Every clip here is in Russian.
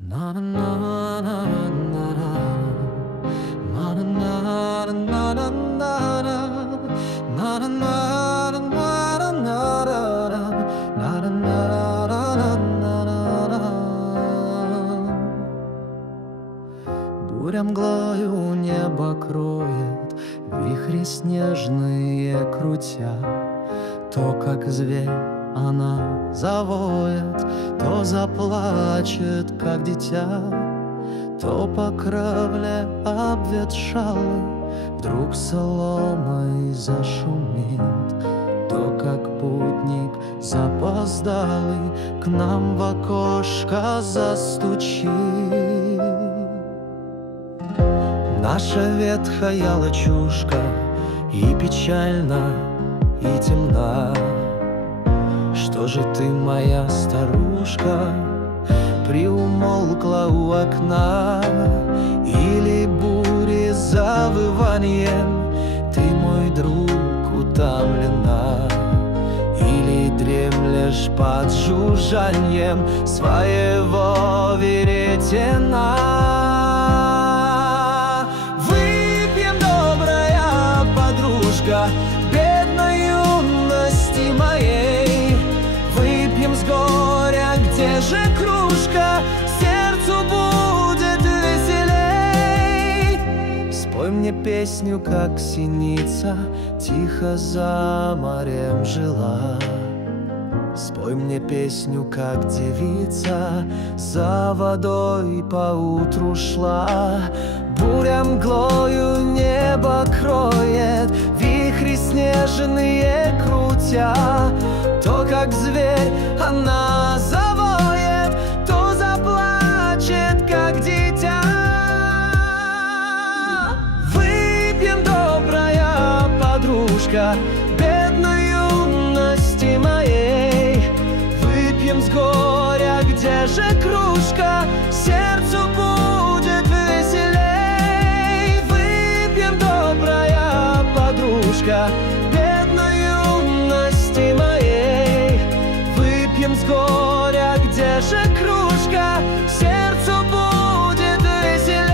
Na na na na na na. Na na na na na na na. Na na na na na na na. Na na na na на. Буря мглою небо кроет, вихри снежные крутя. То, как зверь, она завоет, то заплачет, как дитя, то по кровле обветшалый вдруг соломой зашумит, то, как путник запоздалый к нам в окошко застучит. Наша ветхая лачушка и печальна, и темна. Что же ты, моя старушка, приумолкла у окна? Или бури завыванием ты, мой друг, утомлена? Или дремлешь под жужжанием своего веретена? Выпьем, добрая подружка, бедной юности моей. Выпьем с горя, где же кружка, сердцу будет веселей. Спой мне песню, как синица тихо за морем жила. Спой мне песню, как девица за водой поутру шла. Буря мглою небо кроет, вихри снежные крутя. То, как зверь, она завоет, то заплачет, как дитя. Выпьем, добрая подружка, бедной юности моей. Выпьем с горя, где же кружка, сердцу будет веселей. Выпьем, добрая подружка, бедной юности моей. Выпьем с горя, где же кружка, сердцу будет веселей.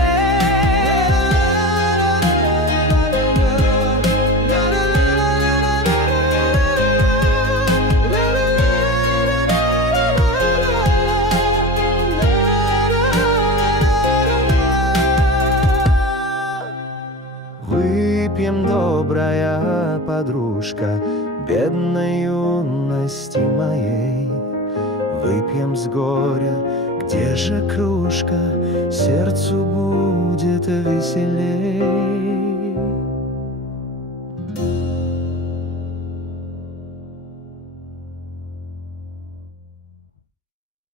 Выпьем, добрая подружка, бедной юности моей. Выпьем с горя, где же кружка, сердцу будет веселей.